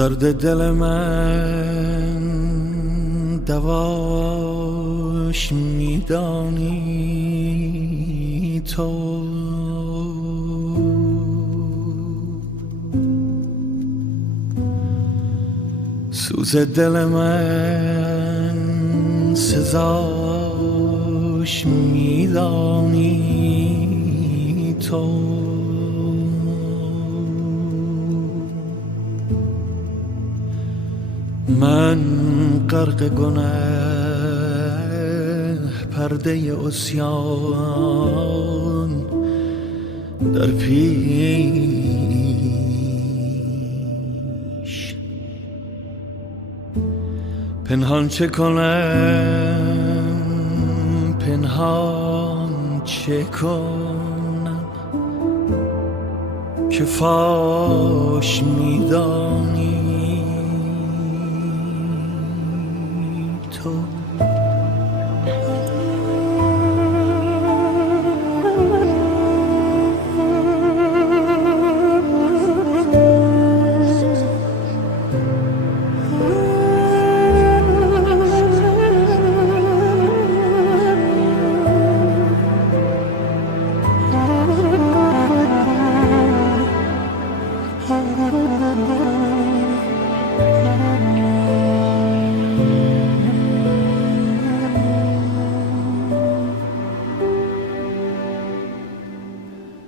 درد دل من دواش میدانی تو، سوز دل من سزاش میدانی تو. من غرق گنه پرده عصیان در پیش، پنهان چه کنم پنهان چه کنم که فاش میدانم